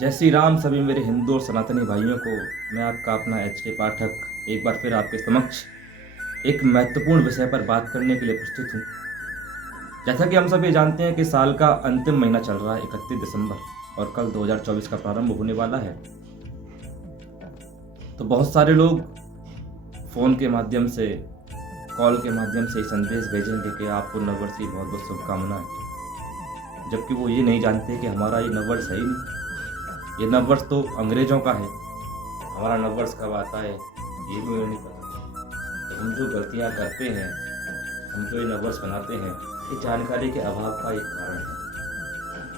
जय श्री राम सभी मेरे हिंदू और सनातनी भाइयों को। मैं आपका अपना के पाठक एक बार फिर आपके समक्ष एक महत्वपूर्ण विषय पर बात करने के लिए उपस्थित हूँ। जैसा कि हम सब ये जानते हैं कि साल का अंतिम महीना चल रहा है 31 दिसंबर और कल 2024 का प्रारंभ होने वाला है। तो बहुत सारे लोग फ़ोन के माध्यम से, कॉल के माध्यम से संदेश भेजेंगे कि आपको नववर्ष की बहुत बहुत शुभकामनाएं, जबकि वो ये नहीं जानते कि हमारा ये नववर्ष है ही नहीं। ये नववर्ष तो अंग्रेजों का है। हमारा नववर्ष कब आता है ये भी मुझे नहीं पता। तो हम जो गलतियां करते हैं, हम जो ये नववर्ष बनाते हैं, ये जानकारी के अभाव का एक कारण है।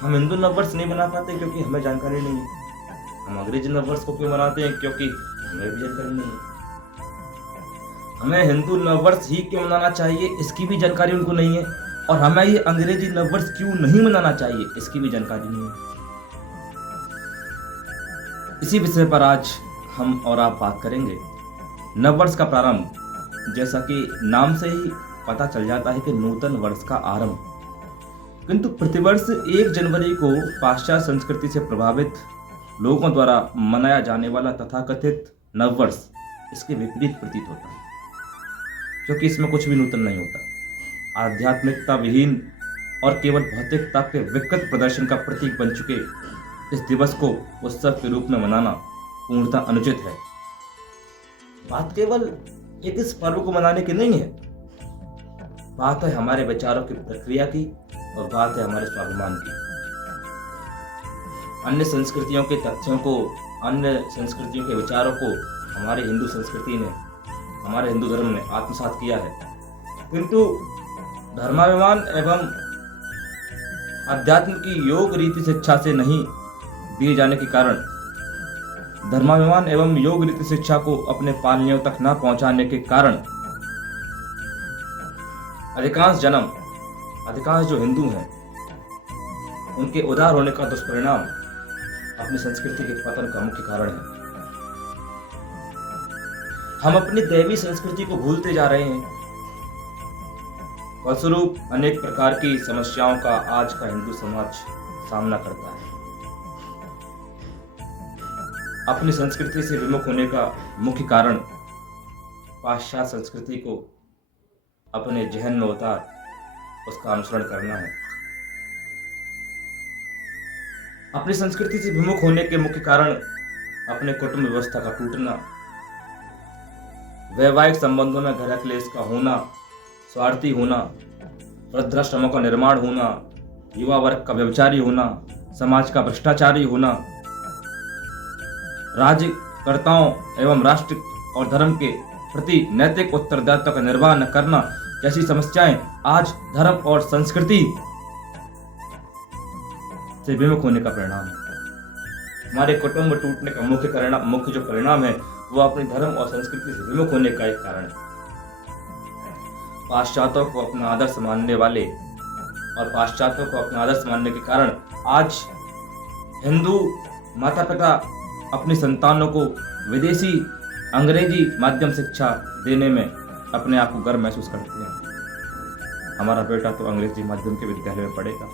हम हिंदू नववर्ष नहीं बना पाते क्योंकि हमें जानकारी नहीं है। हम अंग्रेजी नववर्ष को क्यों मनाते हैं? क्योंकि हमें भी जानकारी नहीं है। हमें हिंदू नववर्ष ही क्यों मनाना चाहिए इसकी भी जानकारी उनको नहीं है, और हमें ये अंग्रेजी नववर्ष क्यों नहीं मनाना चाहिए इसकी भी जानकारी नहीं है। इसी विषय पर आज हम और आप बात करेंगे। नववर्ष का प्रारंभ, जैसा कि नाम से ही पता चल जाता है कि नूतन वर्ष का आरंभ, किंतु प्रतिवर्ष 1 जनवरी को पाश्चात्य संस्कृति से प्रभावित लोगों द्वारा मनाया जाने वाला तथाकथित नववर्ष इसके विपरीत प्रतीत होता है, क्योंकि इसमें कुछ भी नूतन नहीं होता। आध्यात्मिकता विहीन और केवल भौतिकता के विकृत प्रदर्शन का प्रतीक बन चुके इस दिवस को उत्सव के रूप में मनाना पूर्णतः अनुचित है। बात केवल एक इस पर्व को मनाने की नहीं है, बात है हमारे विचारों की प्रक्रिया की, और बात है हमारे स्वाभिमान की। अन्य संस्कृतियों के तथ्यों को, अन्य संस्कृतियों के विचारों को हमारी हिंदू संस्कृति ने, हमारे हिंदू धर्म ने आत्मसात किया है, किंतु धर्माभिमान एवं अध्यात्म की योग रीति शिक्षा से नहीं दिए जाने के कारण, धर्माभिमान एवं योग रीति शिक्षा को अपने पालनियों तक न पहुंचाने के कारण अधिकांश जो हिंदू हैं उनके उदार होने का दुष्परिणाम अपनी संस्कृति के पतन का मुख्य कारण है। हम अपनी दैवी संस्कृति को भूलते जा रहे हैं। फलस्वरूप अनेक प्रकार की समस्याओं का आज का हिंदू समाज सामना करता है। अपनी संस्कृति से विमुख होने का मुख्य कारण पाश्चात्य संस्कृति को अपने जहन में उतार उसका अनुसरण करना है। अपनी संस्कृति से विमुख होने के मुख्य कारण अपने कुटुंब व्यवस्था का टूटना, वैवाहिक संबंधों में घर क्लेश का होना, स्वार्थी होना, वृद्धाश्रमों का निर्माण होना, युवा वर्ग का व्यभिचारी होना, समाज का भ्रष्टाचारी होना, राज्यकर्ताओं एवं राष्ट्र और धर्म के प्रति नैतिक उत्तरदायित्व का निर्वाह न करना जैसी समस्याएं आज धर्म और संस्कृति से विमुख होने का परिणाम है। हमारे कुटुंब टूटने का मुख्य जो परिणाम है वो अपने धर्म और संस्कृति से विमुख होने का एक कारण है। पाश्चात्यों को अपना आदर्श मानने वाले और पाश्चात्यों को अपना आदर्श मानने के कारण आज हिंदू माता पिता अपनी संतानों को विदेशी अंग्रेजी माध्यम शिक्षा देने में अपने आप को गर्व महसूस करते हैं। हमारा बेटा तो अंग्रेजी माध्यम के विद्यालय में पढ़ेगा,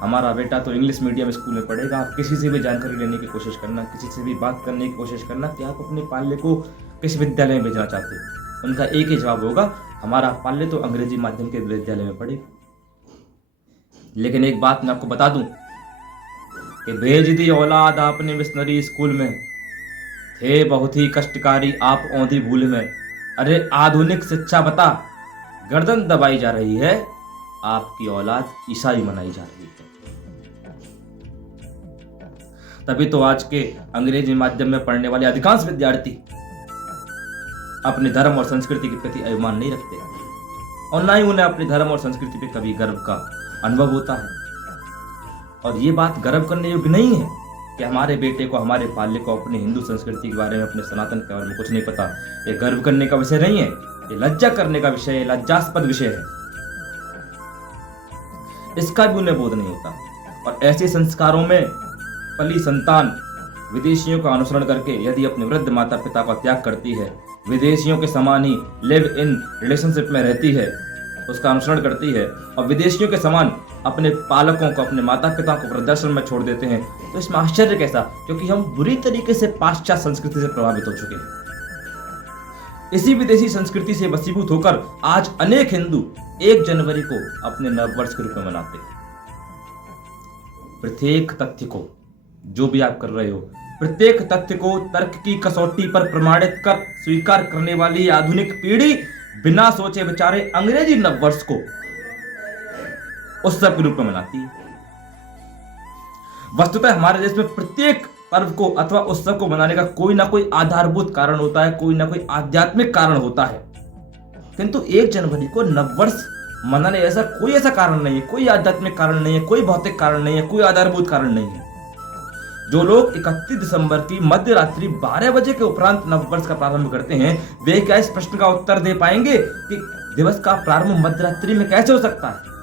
हमारा बेटा तो इंग्लिश मीडियम स्कूल में पढ़ेगा। आप किसी से भी जानकारी लेने की कोशिश करना, किसी से भी बात करने की कोशिश करना कि आप अपने पाल्य को किस विद्यालय में भेजना चाहते हैं, उनका एक ही जवाब होगा, हमारा पाल्य तो अंग्रेजी माध्यम के विद्यालय में पढ़ेगा। लेकिन एक बात मैं आपको बता दूं कि भेज दी औलाद आपने मिशनरी स्कूल में, थे बहुत ही कष्टकारी आप औंधी भूल में। अरे आधुनिक शिक्षा बता, गर्दन दबाई जा रही है, आपकी औलाद ईसाई मनाई जा रही है। तभी तो आज के अंग्रेजी माध्यम में पढ़ने वाले अधिकांश विद्यार्थी अपने धर्म और संस्कृति के प्रति अभिमान नहीं रखते, और ना ही उन्हें अपने धर्म और संस्कृति पे कभी गर्व का अनुभव होता है। और ये बात गर्व करने योग्य नहीं है कि हमारे बेटे को, हमारे पाल्य को अपनी हिंदू संस्कृति के बारे में, अपने सनातन के बारे में कुछ नहीं पता। ये गर्व करने का विषय नहीं है, ये लज्जा करने का विषय है, लज्जास्पद विषय है। इसका भी उन्हें बोध नहीं होता। और ऐसे संस्कारों में पली संतान विदेशियों का अनुसरण करके यदि अपने वृद्ध माता पिता का त्याग करती है, विदेशियों के समान ही लिव इन रिलेशनशिप में रहती है, उसका अनुसरण करती है और विदेशियों के समान अपने पालकों को, अपने माता पिता को वृद्धाश्रम में छोड़ देते हैं, तो इसमें आश्चर्य कैसा? क्योंकि हम बुरी तरीके से पाश्चात्य संस्कृति से प्रभावित हो चुके हैं। इसी विदेशी संस्कृति से वशीभूत होकर आज अनेक हिंदू 1 जनवरी को अपने नववर्ष के रूप में मनाते हैं। प्रत्येक तथ्य को, जो भी आप कर रहे हो, प्रत्येक तथ्य को तर्क की कसौटी पर प्रमाणित कर स्वीकार करने वाली आधुनिक पीढ़ी बिना सोचे विचारे अंग्रेजी नववर्ष को उत्सव के रूप में मनाती है। वस्तुतः हमारे देश में प्रत्येक पर्व को अथवा उत्सव को मनाने का कोई ना कोई आधारभूत कारण होता है, कोई ना कोई आध्यात्मिक कारण होता है, किंतु 1 जनवरी को नववर्ष मनाने ऐसा कोई कारण नहीं है, कोई आध्यात्मिक कारण नहीं है, कोई भौतिक कारण नहीं है, कोई आधारभूत कारण नहीं है। जो लोग 31 दिसंबर की मध्य रात्रि 12 बजे के उपरांत नववर्ष का प्रारंभ करते हैं, वे क्या इस प्रश्न का उत्तर दे पाएंगे कि दिवस का प्रारंभ मध्य रात्रि में कैसे हो सकता है?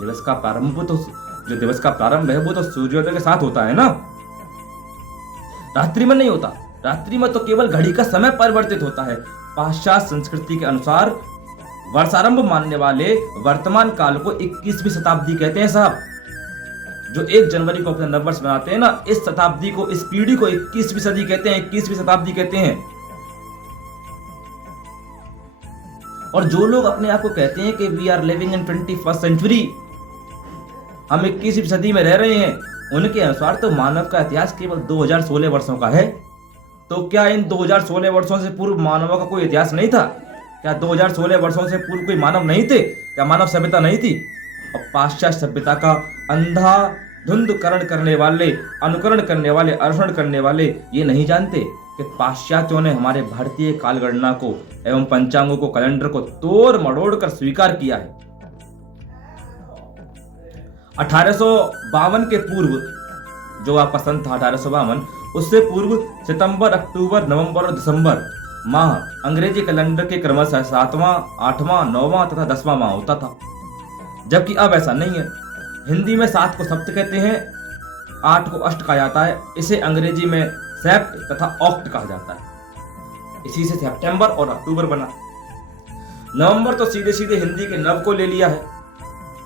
दिवस का प्रारंभ है वो तो सूर्योदय के साथ होता है ना, रात्रि में नहीं होता। रात्रि में तो केवल घड़ी का समय परिवर्तित होता है। पाश्चात्य संस्कृति के अनुसार वर्षारंभ मानने वाले वर्तमान काल को 21वीं शताब्दी कहते हैं साहब। जो 1 जनवरी को अपना नववर्ष मनाते हैं ना, इस शताब्दी को, इस पीढ़ी को 21वीं सदी कहते हैं, 21वीं शताब्दी कहते हैं। और जो लोग अपने आप को कहते हैं कि we are living in 21st century, हम 21वीं सदी में रह रहे हैं, उनके अनुसार तो मानव का इतिहास केवल 2016 वर्षों का है। तो क्या इन 2016 वर्षों से पूर्व मानव का कोई इतिहास नहीं था? क्या 2016 वर्षों से पूर्व कोई मानव नहीं थे? क्या मानव सभ्यता नहीं थी? और पाश्चात्य सभ्यता का अंधाधुंधकरण करने वाले, अनुकरण करने वाले, अनुसरण करने वाले ये नहीं जानते कि पाश्चात्यों ने हमारे भारतीय कालगणना को एवं पंचांगों को, कैलेंडर को तोड़ मड़ोड़ कर स्वीकार किया है। 1852 के पूर्व, जो आपका सन था 1852, उससे पूर्व सितंबर, अक्टूबर, नवंबर और दिसंबर माह अंग्रेजी कैलेंडर के क्रमशः 7वां, 8वां, 9वां तथा 10वां माह होता था, जबकि अब ऐसा नहीं है। हिंदी में 7 को सप्त कहते हैं, 8 को अष्ट कहा जाता है। इसे अंग्रेजी में सेप्ट तथा ऑक्ट कहा जाता है। इसी से सितंबर और अक्टूबर बना। नवंबर तो सीधे सीधे हिंदी के नव को ले लिया है।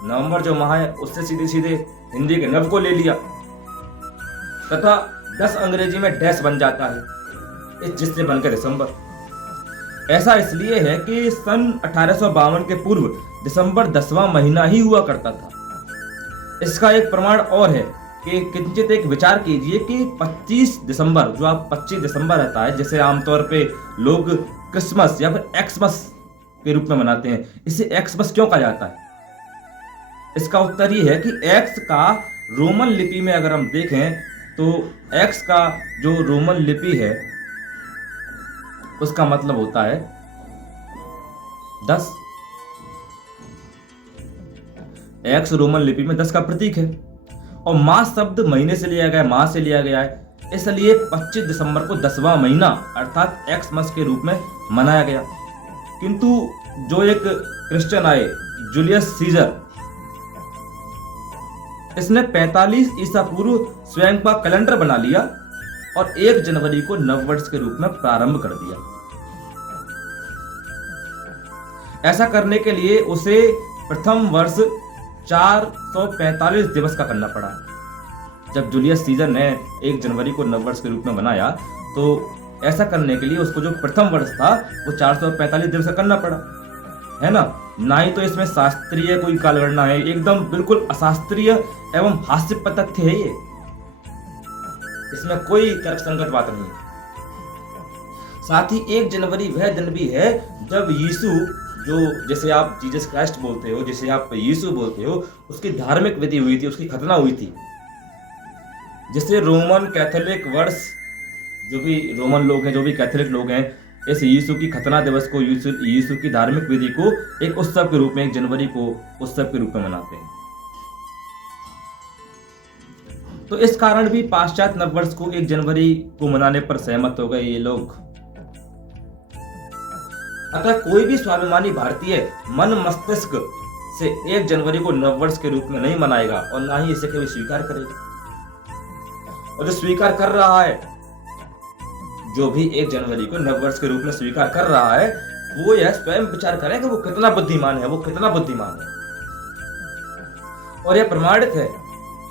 नवंबर जो माह है उससे सीधे सीधे हिंदी के नव को ले लिया तथा 10 अंग्रेजी में डैश बन जाता है, जिससे बनकर दिसंबर। ऐसा इसलिए है कि सन 1852 के पूर्व दिसंबर 10वां महीना ही हुआ करता था। इसका एक प्रमाण और है कि किंचित एक विचार कीजिए कि 25 दिसंबर, जो आप 25 दिसंबर रहता है, जिसे आमतौर पे लोग क्रिसमस या फिर एक्समस के रूप में मनाते हैं, इसे एक्समस क्यों कहा जाता है? इसका उत्तर ये है कि एक्स का रोमन लिपि में अगर हम देखें तो एक्स का जो रोमन लिपि है उसका मतलब होता है 10। एक्स रोमन लिपि में 10 का प्रतीक है और मास शब्द महीने से लिया गया है, माह से लिया गया है, इसलिए 25 दिसंबर को 10वां महीना अर्थात एक्समस के रूप में मनाया गया। किंतु जो एक क्रिश्चियन आए, जूलियस सीजर, इसने 45 ईसा पूर्व स्वयं का कैलेंडर बना लिया और 1 जनवरी को नववर्ष के रूप में प्रारंभ कर दिया। ऐसा करने के लिए उसे प्रथम वर्ष 445 दिवस का करना पड़ा। जब जूलियस सीजर ने 1 जनवरी को नववर्ष के रूप में मनाया तो ऐसा करने के लिए उसको जो प्रथम वर्ष था वो 445 दिवस का करना पड़ा, है ना। ना ही तो इसमें शास्त्रीय कोई कालगणना है, एकदम बिल्कुल अशास्त्रीय एवं हास्यपद तथ्य है ये। इसमें कोई तर्कसंगत बात नहीं है। साथ ही 1 जनवरी वह दिन भी है जब यीशु, जो जैसे आप जीसस क्राइस्ट बोलते हो, जिसे आप यीशु बोलते हो, उसकी धार्मिक विधि हुई थी, उसकी खतना हुई थी। जिससे रोमन कैथोलिक वर्ष, जो भी रोमन लोग हैं, जो भी कैथोलिक लोग हैं, इस यीशु की खतना दिवस को, यीशु की धार्मिक विधि को एक उत्सव के रूप में 1 जनवरी को उत्सव के रूप में मनाते हैं। तो इस कारण भी पाश्चात्य नववर्ष को 1 जनवरी को मनाने पर सहमत हो गए ये लोग। अतः कोई भी स्वाभिमानी भारतीय मन मस्तिष्क से 1 जनवरी को नववर्ष के रूप में नहीं मनाएगा और ना ही इसे कभी स्वीकार करेगा। और जो स्वीकार कर रहा है, जो भी 1 जनवरी को नववर्ष के रूप में स्वीकार कर रहा है, वो यह स्वयं विचार करें कि वो कितना बुद्धिमान है, वो कितना बुद्धिमान है। और यह प्रमाणित है।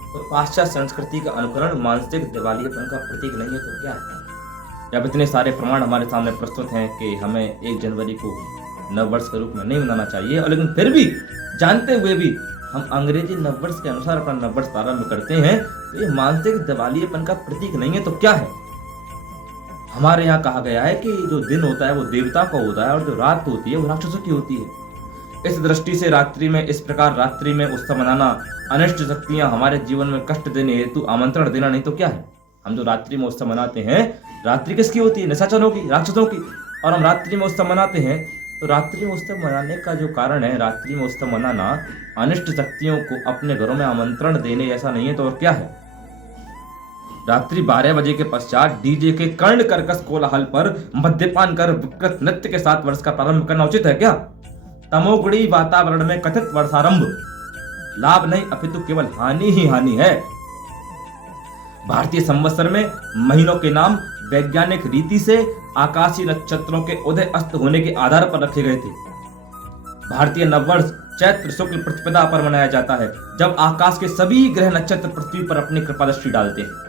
तो पाश्चात्य संस्कृति का अनुकरण मानसिक दिवालियेपन का प्रतीक नहीं है तो क्या है? जब इतने सारे प्रमाण हमारे सामने प्रस्तुत हैं कि हमें 1 जनवरी को नववर्ष के रूप में नहीं मनाना चाहिए, और लेकिन फिर भी जानते हुए भी हम अंग्रेजी नववर्ष के अनुसार अपना नववर्ष प्रारंभ करते हैं, तो ये मानसिक दिवालियेपन का प्रतीक नहीं है तो क्या है? हमारे यहाँ कहा गया है कि जो दिन होता है वो देवता का होता है और जो रात होती है वो राक्षसों की होती है। इस दृष्टि से रात्रि में इस प्रकार रात्रि में उत्सव मनाना, अनिष्ट शक्तियां हमारे जीवन में कष्ट देने हेतु आमंत्रण देना नहीं तो क्या है? हम जो रात्रि में उत्सव मनाते हैं, रात्रि किसकी होती है? निशाचरों की, राक्षसों की। और हम रात्रि में उत्सव मनाते हैं, तो रात्रि में उत्सव मनाने का जो कारण है, रात्रि में उत्सव मनाना अनिष्ट शक्तियों को अपने घरों में आमंत्रण देने ऐसा नहीं है तो और क्या है? रात्रि 12 बजे के पश्चात डीजे के कर्ण कर्कश कोलाहल पर मद्यपान कर विकृत नृत्य के साथ वर्ष का प्रारंभ करना उचित है क्या? तमोगुणी वातावरण में कथित वर्षारंभ लाभ नहीं अपितु केवल हानि ही हानि है। भारतीय संवत्सर में महीनों के नाम वैज्ञानिक रीति से आकाशीय नक्षत्रों के उदय अस्त होने के आधार पर रखे गए थे। भारतीय नववर्ष चैत्र शुक्ल प्रतिपदा पर मनाया जाता है, जब आकाश के सभी ग्रह नक्षत्र पृथ्वी पर अपनी कृपादृष्टि डालते हैं।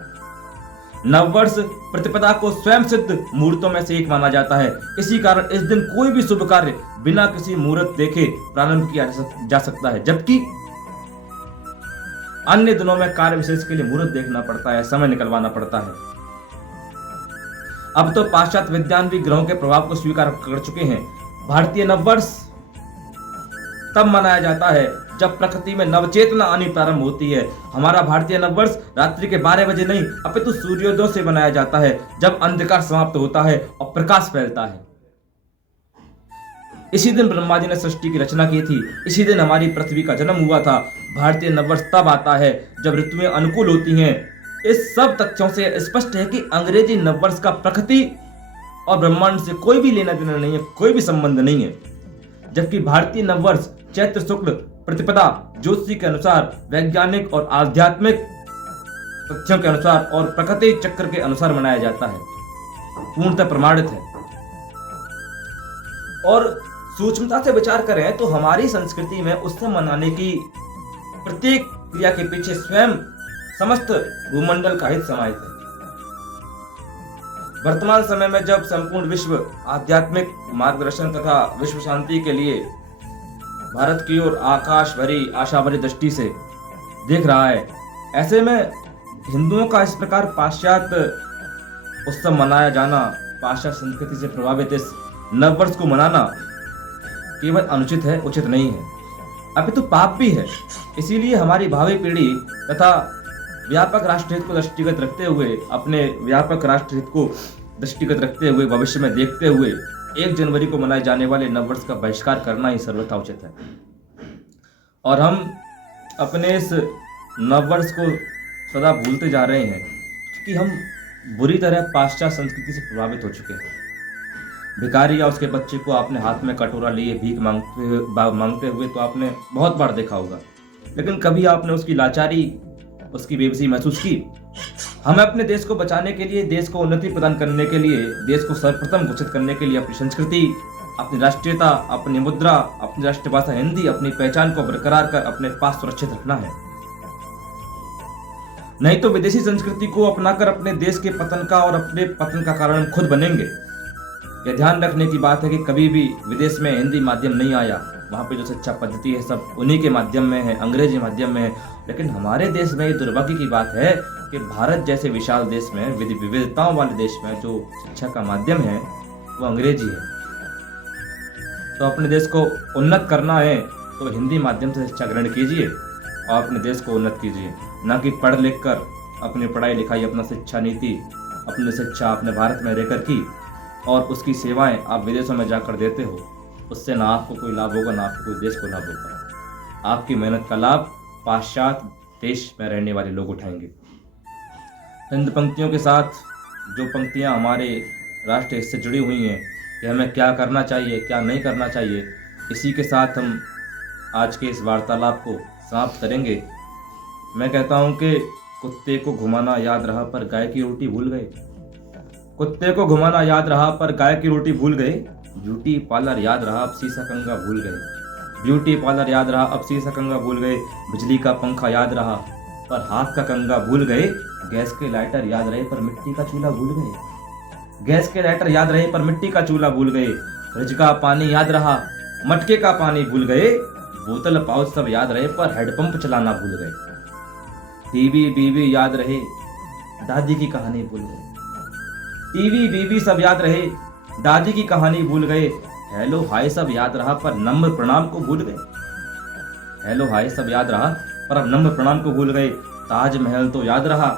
नववर्ष प्रतिपदा को स्वयं सिद्ध मुहूर्तों में से एक माना जाता है। इसी कारण इस दिन कोई भी शुभ कार्य बिना किसी मुहूर्त देखे प्रारंभ किया जा सकता है, जबकि अन्य दिनों में कार्य विशेष के लिए मुहूर्त देखना पड़ता है, समय निकलवाना पड़ता है। अब तो पाश्चात्य विद्वान भी ग्रहों के प्रभाव को स्वीकार कर चुके हैं। भारतीय नववर्ष तब मनाया जाता है जब प्रकृति में नवचेतना आनी प्रारंभ होती है। हमारा भारतीय नववर्ष रात्रि के 12 बजे नहीं अपितु सूर्योदय से मनाया जाता है, जब अंधकार समाप्त होता है और प्रकाश फैलता है। इसी दिन ब्रह्मा जी ने सृष्टि की रचना की थी, इसी दिन हमारी पृथ्वी का जन्म हुआ था। भारतीय नववर्ष तब आता है जब ऋतुएं अनुकूल होती हैं। इस सब तथ्यों से स्पष्ट है कि अंग्रेजी नववर्ष का प्रकृति और ब्रह्मांड से कोई भी लेना देना नहीं है, कोई भी संबंध नहीं है। जबकि भारतीय नववर्ष चैत्र शुक्ल प्रतिपदा ज्योतिषी के अनुसार, वैज्ञानिक और आध्यात्मिक तथ्यों के अनुसार और प्रकृति चक्र के अनुसार मनाया जाता है, पूर्णतः प्रमाणित है। और सूक्ष्मता से विचार करें तो हमारी संस्कृति में उत्सव मनाने की प्रत्येक क्रिया के पीछे स्वयं समस्त भूमंडल का हित समाहित है। वर्तमान समय में जब संपूर्ण विश्व आध्यात्मिक मार्गदर्शन तथा विश्व शांति के लिए भारत की ओर आकाश भरी आशा भरी दृष्टि से देख रहा है, ऐसे में हिंदुओं का इस प्रकार पाश्चात्य उत्सव मनाया जाना, पाश्चात्य संस्कृति से प्रभावित इस नववर्ष को मनाना केवल अनुचित है, उचित नहीं है, अपितु पाप भी है। इसीलिए हमारी भावी पीढ़ी तथा व्यापक राष्ट्रहित को दृष्टिगत रखते हुए, अपने व्यापक राष्ट्रहित को दृष्टिगत रखते हुए, भविष्य में देखते हुए 1 जनवरी को मनाए जाने वाले नववर्ष का बहिष्कार करना ही सर्वथा उचित है। और हम अपने इस नववर्ष को सदा भूलते जा रहे हैं क्योंकि हम बुरी तरह पाश्चात्य संस्कृति से प्रभावित हो चुके हैं। भिखारी या उसके बच्चे को आपने हाथ में कटोरा लिए भीख मांगते हुए तो आपने बहुत बार देखा होगा, लेकिन कभी आपने उसकी लाचारी, उसकी बेबसी महसूस की? हमें अपने देश को बचाने के लिए, देश को उन्नति प्रदान करने के लिए, देश को सर्वप्रथम घोषित करने के लिए अपनी संस्कृति, अपनी राष्ट्रीयता, अपनी मुद्रा, अपनी राष्ट्रभाषा हिंदी, अपनी पहचान को बरकरार कर अपने पास सुरक्षित रखना है। नहीं तो विदेशी संस्कृति को अपनाकर अपने देश के पतन का और अपने पतन का कारण खुद बनेंगे। यह ध्यान रखने की बात है कि कभी भी विदेश में हिंदी माध्यम नहीं आया, वहाँ पे जो शिक्षा पद्धति है सब उन्हीं के माध्यम में है, अंग्रेजी माध्यम में है। लेकिन हमारे देश में ये दुर्भाग्य की बात है कि भारत जैसे विशाल देश में, विविधताओं वाले देश में जो शिक्षा का माध्यम है वो अंग्रेजी है। तो अपने देश को उन्नत करना है तो हिंदी माध्यम से शिक्षा ग्रहण कीजिए और अपने देश को उन्नत कीजिए, ना कि पढ़ लिख कर अपनी पढ़ाई लिखाई, अपना शिक्षा नीति, अपनी शिक्षा अपने भारत में रहकर की और उसकी सेवाएं आप विदेशों में जाकर देते हो। उससे ना आपको कोई लाभ होगा, ना आपको कोई देश को लाभ होगा। आपकी मेहनत का लाभ पाश्चात्य देश में रहने वाले लोग उठाएंगे। हिंद पंक्तियों के साथ जो पंक्तियां हमारे राष्ट्र हित से जुड़ी हुई हैं कि हमें क्या करना चाहिए, क्या नहीं करना चाहिए, इसी के साथ हम आज के इस वार्तालाप को समाप्त करेंगे। मैं कहता हूं कि कुत्ते को घुमाना याद रहा पर गाय की रोटी भूल गए। कुत्ते को घुमाना याद रहा पर गाय की रोटी भूल गए। ब्यूटी पार्लर याद रहा अब शीशा कंघा भूल गए। ब्यूटी पार्लर याद रहा अब शीशा कंघा भूल गए। बिजली का पंखा याद रहा पर हाथ का कंघा भूल गए। गैस के लाइटर याद रहे पर मिट्टी का चूल्हा भूल गए। गैस के लाइटर याद रहे पर मिट्टी का चूल्हा भूल गए। फ्रिज का पानी याद रहा मटके का पानी भूल गए। बोतल पाउच सब याद रहे पर हैंडपंप चलाना भूल गए। टीवी बीवी याद रहे दादी की कहानी भूल गए। टीवी बीवी सब याद रहे दादी की कहानी भूल गए। हेलो हाय सब याद रहा पर नम्र प्रणाम को भूल गए। हेलो हाय सब याद रहा पर अब नम्र प्रणाम को भूल गए। ताजमहल तो याद रहा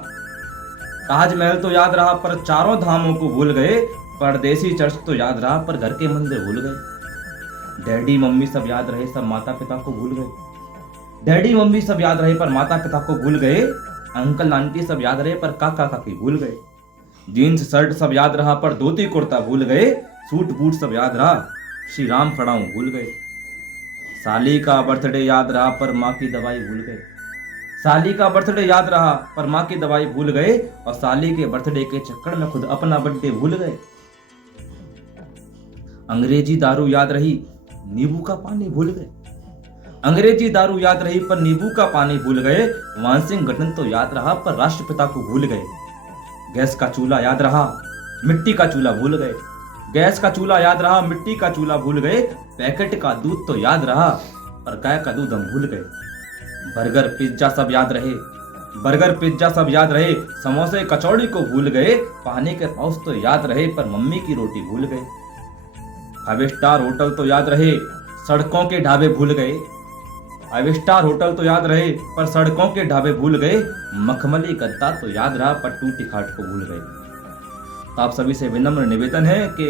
ताजमहल तो याद रहा पर चारों धामों को भूल गए। परदेसी चर्च तो याद रहा पर घर के मंदिर भूल गए। डैडी मम्मी सब याद रहे सब माता पिता को भूल गए। डैडी मम्मी सब याद रहे पर माता पिता को भूल गए। अंकल आंटी सब याद रहे पर काका काकी भूल गए। जीन्स शर्ट सब याद रहा पर धोती कुर्ता भूल गए। सूट बूट सब याद रहा श्री राम फड़ाऊं भूल गए। साली का बर्थडे याद रहा पर माँ की दवाई भूल गए। साली का बर्थडे याद रहा पर माँ की दवाई भूल गए। और साली के बर्थडे के चक्कर में खुद अपना बर्थडे भूल गए। अंग्रेजी दारू याद रही नींबू का पानी भूल गए। अंग्रेजी दारू याद रही पर नींबू का पानी भूल गए। मानसिंह गठन तो याद रहा पर राष्ट्रपिता को भूल गए। गैस का चूल्हा याद रहा मिट्टी का चूल्हा भूल गए। गैस का चूल्हा याद रहा मिट्टी का चूल्हा भूल गए। पैकेट का दूध तो याद रहा पर गाय का दूध हम भूल गए। बर्गर पिज्जा सब याद रहे बर्गर पिज्जा सब याद रहे। समोसे कचौड़ी को भूल गए। पानी के पाउच तो याद रहे पर मम्मी की रोटी भूल गए। 5 स्टार होटल तो याद रहे सड़कों के ढाबे भूल गए। 5 स्टार होटल तो याद रहे पर सड़कों के ढाबे भूल गए। मखमली गद्दा तो याद रहा पर टूटी खाट को भूल गए। तो आप सभी से विनम्र निवेदन है कि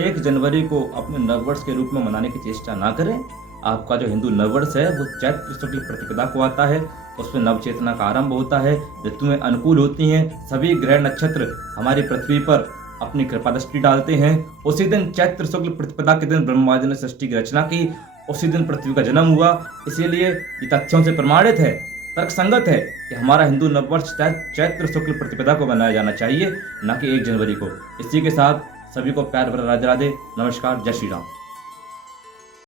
1 जनवरी को अपने नववर्ष के रूप में मनाने की चेष्टा ना करें। आपका जो हिंदू नववर्ष है वो चैत्र शुक्ल प्रतिपदा को आता है। उसमें नवचेतना का आरंभ होता है। ऋतुएं अनुकूल होती हैं। सभी ग्रह नक्षत्र हमारी पृथ्वी पर अपनी कृपा दृष्टि डालते हैं। उसी दिन चैत्र शुक्ल प्रतिपदा के दिन ब्रह्मा जी ने सृष्टि की रचना की। उसी दिन पृथ्वी का जन्म हुआ। इसीलिए ये तथ्यों से प्रमाणित है तर्क संगत है कि हमारा हिंदू नववर्ष चैत्र शुक्ल प्रतिपदा को मनाया जाना चाहिए न कि 1 जनवरी को। इसी के साथ सभी को प्यार भरा राधे राधे। नमस्कार। जय श्री राम।